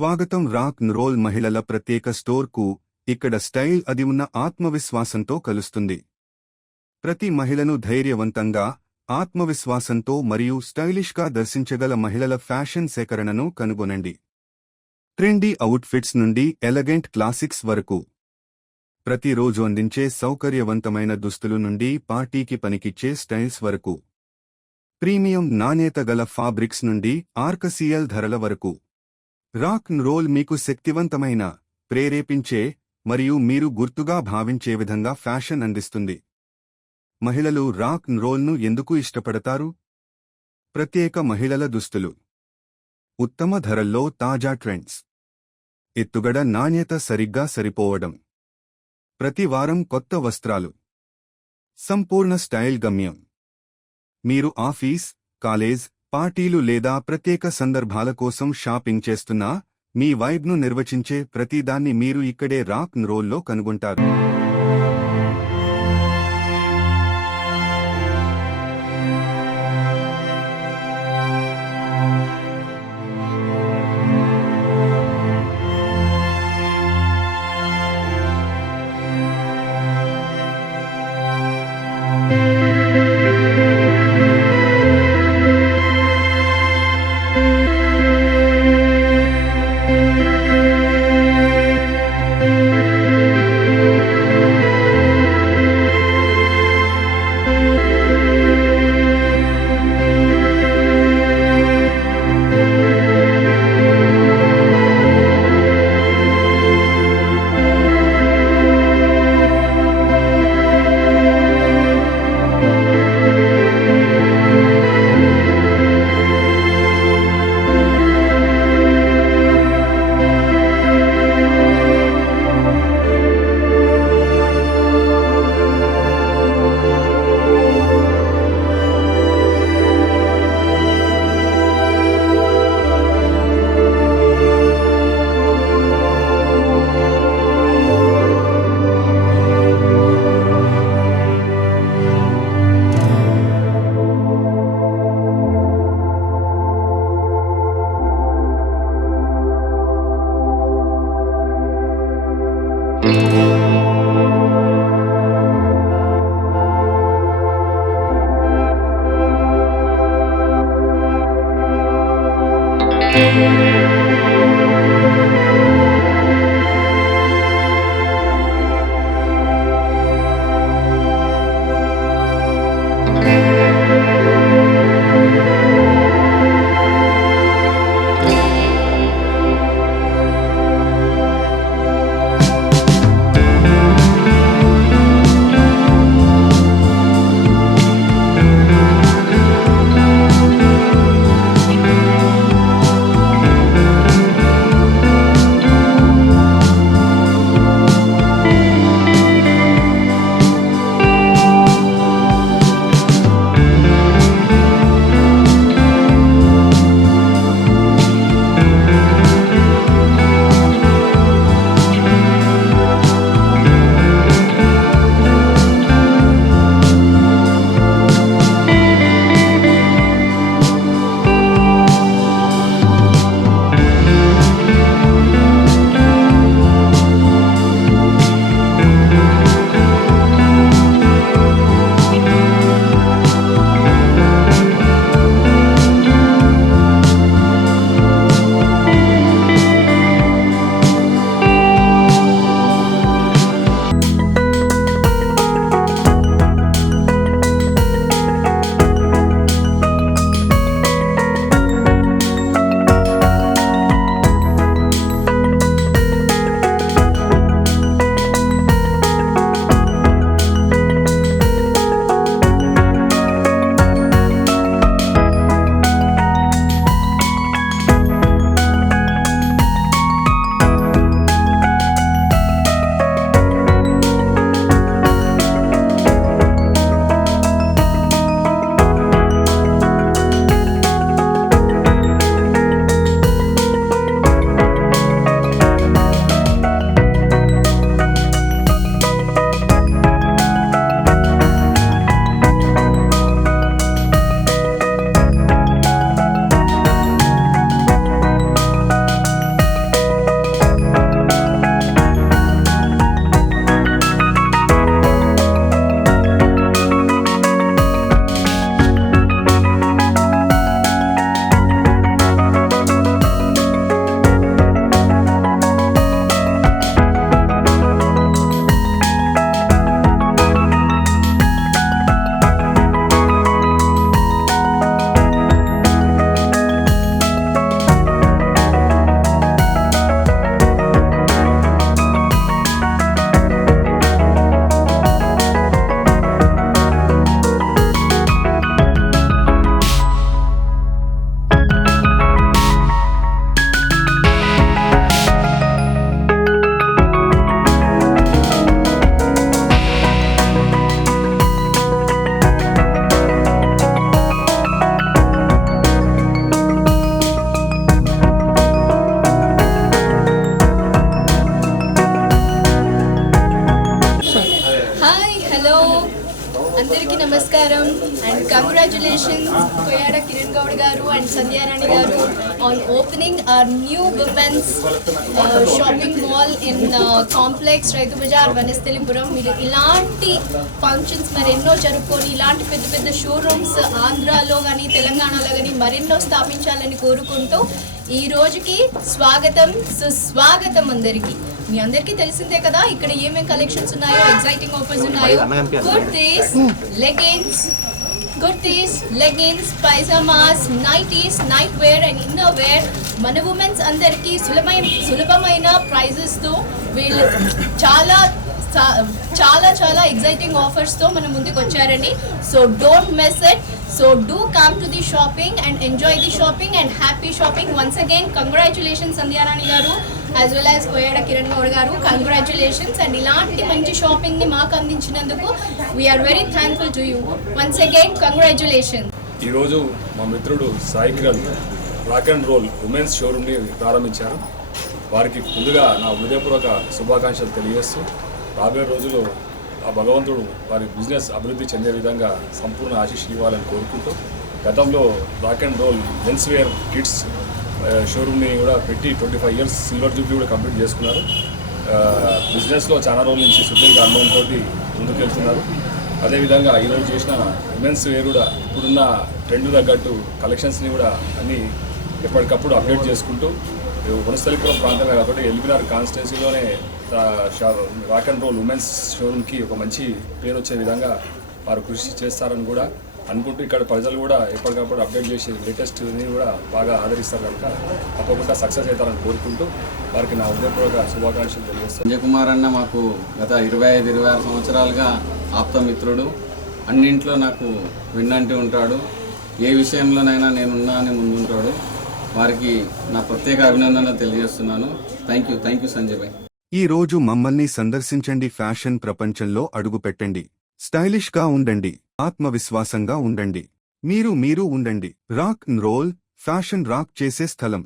స్వాగతం రాక్ న్ రోల్ మహిళల ప్రత్యేక స్టోర్కు. ఇక్కడ స్టైల్ అది ఉన్న ఆత్మవిశ్వాసంతో కలుస్తుంది. ప్రతి మహిళను ధైర్యవంతంగా, ఆత్మవిశ్వాసంతో మరియు స్టైలిష్గా దర్శించగల మహిళల ఫ్యాషన్ సేకరణను కనుగొనండి. ట్రెండీ అవుట్ఫిట్స్ నుండి ఎలగెంట్ క్లాసిక్స్ వరకు, ప్రతిరోజు అందించే సౌకర్యవంతమైన దుస్తులు నుండి పార్టీకి పనికిచ్చే స్టైల్స్ వరకు, ప్రీమియం నాణ్యత గల ఫాబ్రిక్స్ నుండి ఆర్కసియల్ ధరల వరకు, రాక్ న్ రోల్ మీకు శక్తివంతమైన, ప్రేరేపించే మరియు మీరు గుర్తుగా భావించే విధంగా ఫ్యాషన్ అందిస్తుంది. మహిళలు రాక్ న్ రోల్ను ఎందుకు ఇష్టపడతారు? ప్రత్యేక మహిళల దుస్తులు, ఉత్తమ ధరల్లో తాజా ట్రెండ్స్, ఎత్తుగడ నాణ్యత సరిగ్గా సరిపోవడం, ప్రతి వారం కొత్త వస్త్రాలు, సంపూర్ణ స్టైల్ గమ్యం. మీరు ఆఫీస్, కాలేజ్, పార్టీలు లేదా ప్రత్యేక సందర్భాల కోసం షాపింగ్ చేస్తున్నా, మీ వైబ్ను నిర్వచించే ప్రతిదాన్ని మీరు ఇక్కడే రాక్ న్ రోల్లో కనుగొంటారు. Namaskaram and congratulations Koyada Kiran Gaud garu and Sandhya Rani garu on opening our new women's shopping mall in complex Raitu Bazaar Vanistalipuram. మీరు ఇలాంటి ఫంక్షన్స్ మరెన్నో జరుపుకొని ఇలాంటి పెద్ద పెద్ద షోరూమ్స్ ఆంధ్రాలో కానీ తెలంగాణలో కానీ మరెన్నో స్థాపించాలని కోరుకుంటూ ఈ రోజుకి స్వాగతం సుస్వాగతం అందరికీ. మీ అందరికీ తెలిసిందే కదా ఇక్కడ ఏమేం కలెక్షన్స్ ఉన్నాయో, ఎగ్జైటింగ్ ఆఫర్స్ ఉన్నాయో. Kurtis, leggings, pyjamas, nighties, night wear and inner wear మన ఉమెన్స్ అందరికీ సులభమైన ప్రైజెస్తో వీళ్ళు చాలా చాలా ఎగ్జైటింగ్ ఆఫర్స్తో మన ముందుకు వచ్చారండి. So don't miss it. So do come to the shopping and enjoy the shopping and happy shopping. Once again congratulations Sandhyarani garu as well as Koyada Kiran Goud garu, congratulations. And ఇలాంటి మంచి షాపింగ్ని మాకు అందించినందుకు we're very thankful to you. Once again congratulations. ఈరోజు మా మిత్రుడు Sai Kiran rock and roll women's షోరూమ్ని ప్రారంభించారు. వారికి ముందుగా నా హృదయపూర్వక శుభాకాంక్షలు తెలియజేస్తూ రాబోయే రోజుల్లో ఆ భగవంతుడు వారి బిజినెస్ అభివృద్ధి చెందే విధంగా సంపూర్ణ ఆశీస్సు ఇవ్వాలని కోరుకుంటూ, గతంలో rock and roll men's wear kids షోరూమ్ని కూడా పెట్టి 25 ఇయర్స్ సిల్వర్ జూబ్లీ కూడా కంప్లీట్ చేసుకున్నారు. బిజినెస్లో చాలా రోజుల నుంచి సుదీర్ఘ అనుభవంతో ముందుకెళ్తున్నారు. అదేవిధంగా ఈరోజు చేసిన ఉమెన్స్ వేర్ కూడా ఇప్పుడున్న ట్రెండ్ తగ్గట్టు కలెక్షన్స్ని కూడా అన్నీ ఎప్పటికప్పుడు అప్డేట్ చేసుకుంటూ వనస్థలిపురం ప్రాంతమే కాబట్టి ఎల్బీఆర్ కాన్స్టిట్యున్సీలోనే రాక్ అండ్ రోల్ ఉమెన్స్ షోరూమ్కి ఒక మంచి పేరు వచ్చే విధంగా వారు కృషి చేస్తారని కూడా అనుకుంటూ, ఇక్కడ ప్రజలు కూడా ఎప్పటికప్పుడు అప్డేట్ చేసి లేటెస్ట్ని కూడా బాగా ఆదరిస్తారు కనుక తప్పకుండా సక్సెస్ అవుతారని కోరుకుంటూ వారికి నా హృదయపూర్వక శుభాకాంక్షలు తెలియజేస్తాను. సంజయ్ కుమార్ అన్న మాకు గత 25-26 సంవత్సరాలుగా ఆప్తమిత్రుడు. అన్నింట్లో నాకు విన్నంటి ఉంటాడు. ఏ విషయంలోనైనా నేనున్నా అని ముందుంటాడు. వారికి నా ప్రత్యేక అభినందన తెలియజేస్తున్నాను. థ్యాంక్ యూ సంజయ్ భాయ్. ఈ రోజు మమ్మల్ని సందర్శించండి. ఫ్యాషన్ ప్రపంచంలో అడుగుపెట్టండి. స్టైలిష్ గా ఉండండి. ఆత్మవిశ్వాసంగా ఉండండి. మీరు ఉండండి. Rock and roll fashion rock చేసే స్థలం.